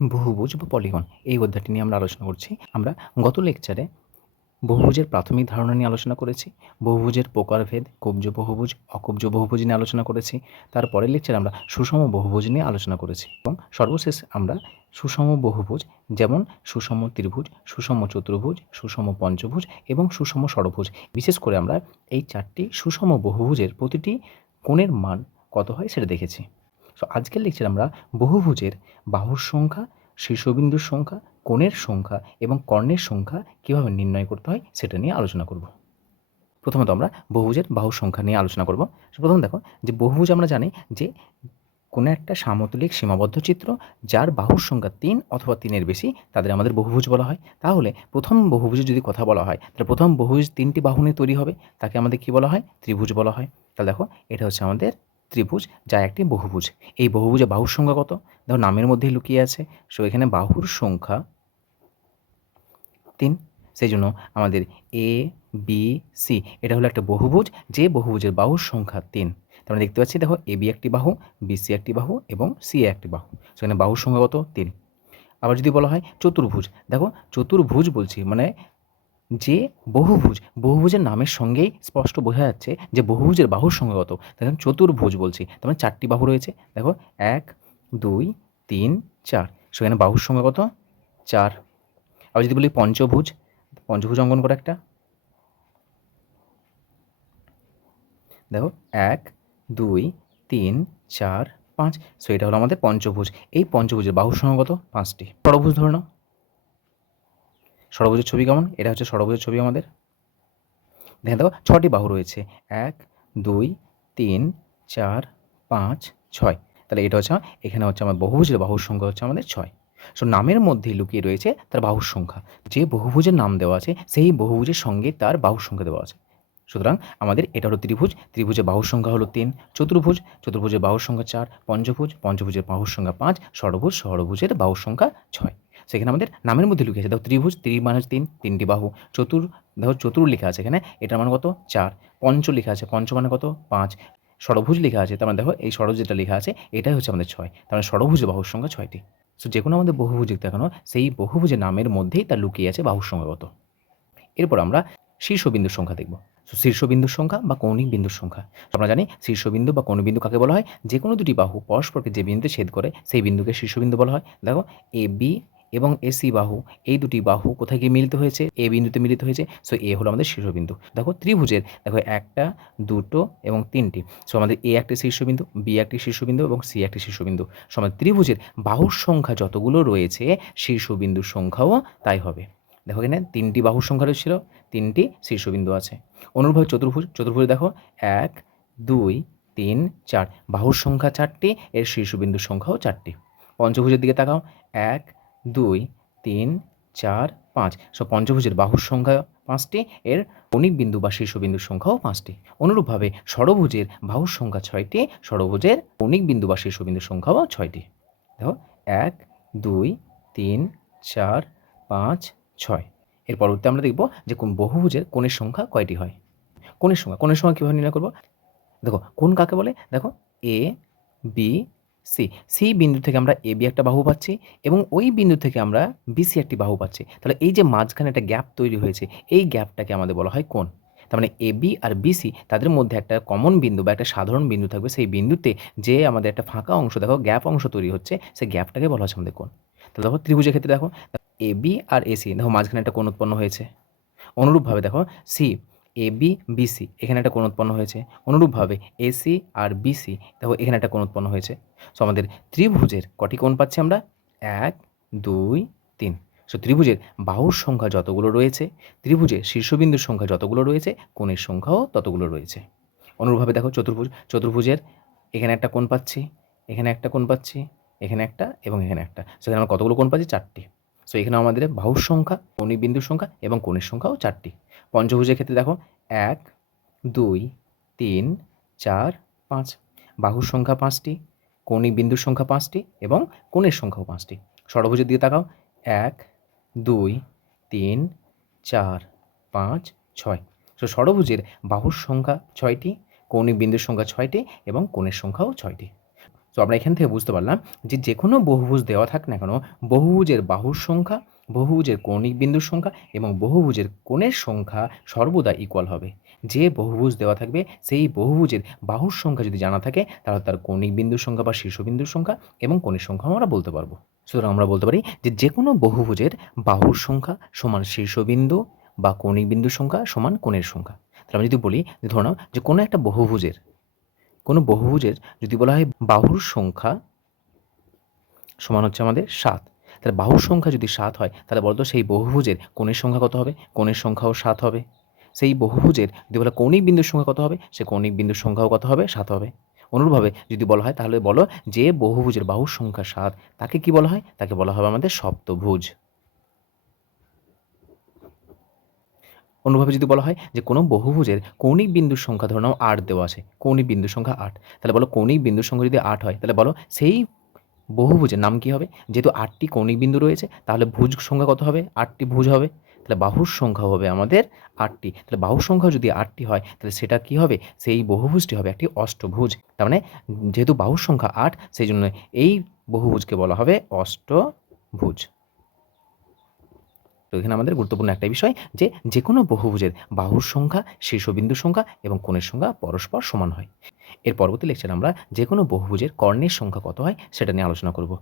বহুভুজ বা পলিগন, এই অধ্যায়টি নিয়ে আমরা আলোচনা করছি। আমরা গত লেকচারে বহুভুজের প্রাথমিক ধারণা নিয়ে আলোচনা করেছি, বহুভুজের প্রকারভেদ, কব্জ বহুভুজ, অকব্জ বহুভুজ নিয়ে আলোচনা করেছি তারপরের লেকচারে আমরা সুষম বহুভুজ নিয়ে আলোচনা করেছি এবং সর্বশেষ আমরা সুষম বহুভুজ যেমন সুষম ত্রিভুজ, সুষম চতুর্ভুজ, সুষম পঞ্চভুজ এবং সুষম ষড়ভুজ। বিশেষ করে আমরা এই চারটি সুষম বহুভুজের প্রতিটি কোণের মান কত হয় সেটা দেখেছি। সো আজকের লেকচার আমরা বহুভুজের বাহুর সংখ্যা, শীর্ষবিন্দুর সংখ্যা, কোণের সংখ্যা এবং কর্ণের সংখ্যা কীভাবে নির্ণয় করতে হয় সেটা নিয়ে আলোচনা করব। প্রথমত আমরা বহুভুজের বাহুর সংখ্যা নিয়ে আলোচনা করব। প্রথম দেখো যে বহুভুজ আমরা জানি যে কোনো একটা সামতুলিক সীমাবদ্ধ চিত্র যার বাহুর সংখ্যা তিন অথবা তিনের বেশি তাদের আমাদের বহুভুজ বলা হয়। তাহলে প্রথম বহুভুজের যদি কথা বলা হয়, তাহলে প্রথম বহুভুজ তিনটি বাহু নিয়ে তৈরি হবে, তাকে আমাদের কি বলা হয়? ত্রিভুজ বলা হয়। তাহলে দেখো এটা হচ্ছে আমাদের ত্রিভুজ, যা একটি বহুভুজ। এই বহুভুজে বাহুর সংখ্যা কত? দেখো নামের মধ্যেই লুকিয়ে আছে। সো এখানে বাহুর সংখ্যা তিন। সেই জন্য আমাদের এ বি সি এটা হলো একটা বহুভুজ, যে বহুভুজের বাহুর সংখ্যা তিন। আমরা দেখতে পাচ্ছি, দেখো এ বি একটি বাহু বি সি একটি বাহু এবং সি এ একটি বাহু। সেখানে বাহুর সংখ্যা কত? তিন। আবার যদি বলা হয় চতুর্ভুজ, দেখো চতুর্ভুজ বলছি মানে যে বহুভুজ, বহুভুজের নামের সঙ্গেই স্পষ্ট বোঝা যাচ্ছে যে বহুভুজের বাহুর সংখ্যা কত। দেখেন চতুর্ভুজ বলছি। তার মানে চারটি বাহু রয়েছে। দেখো, এক, দুই, তিন, চার। সেখানে বাহুর সংখ্যা কত? চার। আবার যদি বলি পঞ্চভুজ পঞ্চভুজ অঙ্কন করে একটা। দেখো, এক, দুই, তিন, চার, পাঁচ। সো এটা হলো আমাদের পঞ্চভুজ। এই পঞ্চভুজের বাহুর সংখ্যা কত? পাঁচটি। ষড়ভুজ ধরে নাও। ষড়ভুজের ছবি কেমন? এটা হচ্ছে ষড়ভুজের ছবি আমাদের। দেখেন দেখো ছটি বাহু রয়েছে। এক, দুই, তিন, চার, পাঁচ, ছয়। তাহলে এটা হচ্ছে এখানে হচ্ছে আমার বহুভুজের বাহুর সংখ্যা হচ্ছে আমাদের ছয়। সো নামের মধ্যেই লুকিয়ে রয়েছে তার বাহুর সংখ্যা। যে বহুভুজের নাম দেওয়া আছে, সেই বহুভুজের সঙ্গে তার বাহুর সংখ্যা দেওয়া আছে। সুতরাং আমাদের এটা হলো ত্রিভুজ। ত্রিভুজের বাহুর সংখ্যা হলো তিন, চতুর্ভুজ। চতুর্ভুজের বাহুর সংখ্যা চার, পঞ্চভুজ। পঞ্চভুজের বাহুর সংখ্যা পাঁচ, ষড়ভুজ। ষড়ভুজের বাহুর সংখ্যা ছয়। সেখানে আমাদের নামের মধ্যে লুকিয়ে আছে। দেখো ত্রিভুজ ত্রি মানে তিন, তিনটি বাহু, চতুর দেখো চতুর লেখা আছে এখানে। এটার মানে কত? চার। পঞ্চ লেখা আছে। পঞ্চ মানে কত? পাঁচ। ষড়ভুজ লেখা আছে, তার মানে দেখো এই ষড়ভুজ যেটা লেখা আছে, এটাই হচ্ছে আমাদের ছয়। তার মানে ষড়ভুজ বাহুর সংখ্যা ছয়টি। সো যে কোনো আমাদের বহুভুজ দেখানো সেই বহুভুজের নামের মধ্যেই তার লুকিয়ে আছে বাহুর সংখ্যা কত। এরপর আমরা শীর্ষবিন্দুর সংখ্যা দেখব। তো শীর্ষবিন্দুর সংখ্যা বা কৌণিক বিন্দুর সংখ্যা। আমরা জানি শীর্ষবিন্দু বা বিন্দু কাকে বলা হয়? যে কোনো দুটি বাহু পরস্পরকে যে বিন্দুতে ছেদ করে, সেই বিন্দুকে শীর্ষবিন্দু বলা হয়। দেখো এ বি এবং এসি বাহু, এই দুটি বাহু কোথায় গিয়ে মিলিত হয়েছে? এ বিন্দুতে মিলিত হয়েছে। সো এ হলো আমাদের শীর্ষবিন্দু দেখো, ত্রিভুজের, দেখো, একটা, দুটো এবং তিনটি। সো আমাদের এ একটি শীর্ষবিন্দু বি একটি শীর্ষবিন্দু এবং সি একটি শীর্ষবিন্দু সো আমাদের ত্রিভুজের বাহুর সংখ্যা যতগুলো রয়েছে শীর্ষবিন্দুর সংখ্যাও তাই হবে। দেখো এখানে তিনটি বাহুর সংখ্যা রয়েছিল, তিনটি শীর্ষবিন্দু আছে। অনুরূপভাবে চতুর্ভুজ চতুর্ভুজ দেখো, এক, দুই, তিন, চার। বাহুর সংখ্যা চারটি, এর শীর্ষবিন্দুর সংখ্যাও চারটি। পঞ্চভুজের দিকে তাকাও, এক দুই, তিন, চার, পাঁচ। সো পঞ্চভুজের বাহুর সংখ্যা পাঁচটি, এর কণিক বিন্দু বা শীর্ষবিন্দুর সংখ্যাও পাঁচটি। অনুরূপভাবে ষড়ভুজের বাহুর সংখ্যা ছয়টি, ষড়ভুজের কণিক বিন্দু বা শীর্ষবিন্দুর সংখ্যাও ছয়টি। দেখো, এক, দুই, তিন, চার, পাঁচ, ছয়। এর পরবর্তী আমরা দেখব যে কোন বহুভুজের কোণের সংখ্যা কয়টি হয়। কোণের সংখ্যা কোণের সংখ্যা কীভাবে নির্ণয় করব? দেখো, কোন কাকে বলে? দেখো, এ, বি সি সি বিন্দু থেকে আমরা এ বি একটা বাহু পাচ্ছি এবং ওই বিন্দু থেকে আমরা বিসি একটি বাহু পাচ্ছি। তাহলে এই যে মাঝখানে একটা গ্যাপ তৈরি হয়েছে, এই গ্যাপটাকে আমাদের বলা হয় কোণ। তার মানে এ বি আর বিসি তাদের মধ্যে একটা কমন বিন্দু বা একটা সাধারণ বিন্দু থাকবে সেই বিন্দুতে যে আমাদের একটা ফাঁকা অংশ, দেখো গ্যাপ অংশ তৈরি হচ্ছে, সেই গ্যাপটাকে বলা হচ্ছে আমাদের কোণ। তাহলে দেখো ত্রিভুজের ক্ষেত্রে দেখো, এ বি আর এসি দেখো মাঝখানে একটা কোণ উৎপন্ন হয়েছে। অনুরূপভাবে দেখো সি এ বি বিসি এখানে একটা কোণ উৎপন্ন হয়েছে। অনুরূপভাবে এসি আর বিসি দেখো এখানে একটা কোণ উৎপন্ন হয়েছে। সো আমাদের ত্রিভুজের কটি কোণ পাচ্ছি আমরা? এক, দুই, তিন। সো ত্রিভুজের বাহুর সংখ্যা যতগুলো রয়েছে, ত্রিভুজের শীর্ষবিন্দুর সংখ্যা যতগুলো রয়েছে, কোণের সংখ্যাও ততগুলো রয়েছে। অনুরূপভাবে দেখো চতুর্ভুজ, চতুর্ভুজের এখানে একটা কোণ পাচ্ছি, এখানে একটা কোণ পাচ্ছি, এখানে একটা এবং এখানে একটা। সেখানে আমরা কতগুলো কোণ পাচ্ছি? চারটি। সো এখানে আমাদের বাহুর সংখ্যা কৌণিক বিন্দুর সংখ্যা এবং কোণের সংখ্যাও চারটি। পঞ্চভুজের ক্ষেত্রে দেখো এক, দুই, তিন, চার, পাঁচ। বাহুর সংখ্যা পাঁচটি, কৌণিক বিন্দুর সংখ্যা পাঁচটি এবং কোণের সংখ্যাও পাঁচটি। ষড়ভুজের দিকে তাকাও। এক, দুই, তিন, চার, পাঁচ, ছয়। সো ষড়ভুজের বাহুর সংখ্যা ছয়টি, কৌণিক বিন্দুর সংখ্যা ছয়টি এবং কোণের সংখ্যাও ছয়টি। তো আমরা এখান থেকে বুঝতে পারলাম যে যে কোনো বহুভুজ দেওয়া থাক না কেন, বহুভুজের বাহুর সংখ্যা বহুভুজের কৌণিক বিন্দুর সংখ্যা এবং বহুভুজের কোণের সংখ্যা সর্বদা ইকুয়াল হবে। যে বহুভুজ দেওয়া থাকবে, সেই বহুভুজের বাহুর সংখ্যা যদি জানা থাকে, তাহলে তার কৌণিক বিন্দুর সংখ্যা বা শীর্ষবিন্দুর সংখ্যা এবং কোণের সংখ্যা আমরা বলতে পারব। সুতরাং আমরা বলতে পারি যে যে কোনো বহুভুজের বাহুর সংখ্যা সমান শীর্ষবিন্দু বা কৌণিক বিন্দুর সংখ্যা সমান কোণের সংখ্যা। তাহলে আমরা যদি বলি, যে নাও যে কোনো একটা বহুভুজের, কোনো বহুভুজের যদি বলা হয় বাহুর সংখ্যা সমান হচ্ছে আমাদের সাত তাহলে বাহুর সংখ্যা যদি সাত হয়, তাহলে বলতো সেই বহুভুজের কোণের সংখ্যা কত হবে? কোণের সংখ্যাও সাত হবে। সেই বহুভুজের যদি বলা কৌণিক বিন্দুর সংখ্যা কত হবে? সে কৌণিক বিন্দুর সংখ্যাও কত হবে? সাত হবে। অনুরূপভাবে যদি বলা হয়, তাহলে বলো যে বহুভুজের বাহুর সংখ্যা সাত, তাকে কি বলা হয়? তাকে বলা হবে আমাদের সপ্তভুজ। অন্যভাবে যদি বলা হয় যে কোনো বহুভুজের কৌণিক বিন্দুর সংখ্যা ধরে নাও আট দেওয়া আছে, কৌণিক বিন্দুর সংখ্যা আট। তাহলে বলো কৌণিক বিন্দুর সংখ্যা যদি আট হয়, তাহলে বলো সেই বহুভুজের নাম কী হবে? যেহেতু আটটি কৌণিক বিন্দু রয়েছে, তাহলে ভুজ সংখ্যা কত হবে? আটটি ভুজ হবে। তাহলে বাহুর সংখ্যা হবে আমাদের আটটি। তাহলে বাহুর সংখ্যা যদি আটটি হয়, তাহলে সেটা কি হবে? সেই বহুভুজটি হবে একটি অষ্টভুজ। তার মানে যেহেতু বাহুর সংখ্যা আট, সেই জন্য এই বহুভুজকে বলা হবে অষ্টভুজ। তো এখানে আমাদের গুরুত্বপূর্ণ একটা বিষয় যে যে কোনো বহুভুজের বাহুর সংখ্যা, শীর্ষবিন্দুর সংখ্যা এবং কোণের সংখ্যা পরস্পর সমান হয়। এর পরবর্তী লেকচারে আমরা যে কোনো বহুভুজের কর্ণের সংখ্যা কত হয় সেটা নিয়ে আলোচনা করব।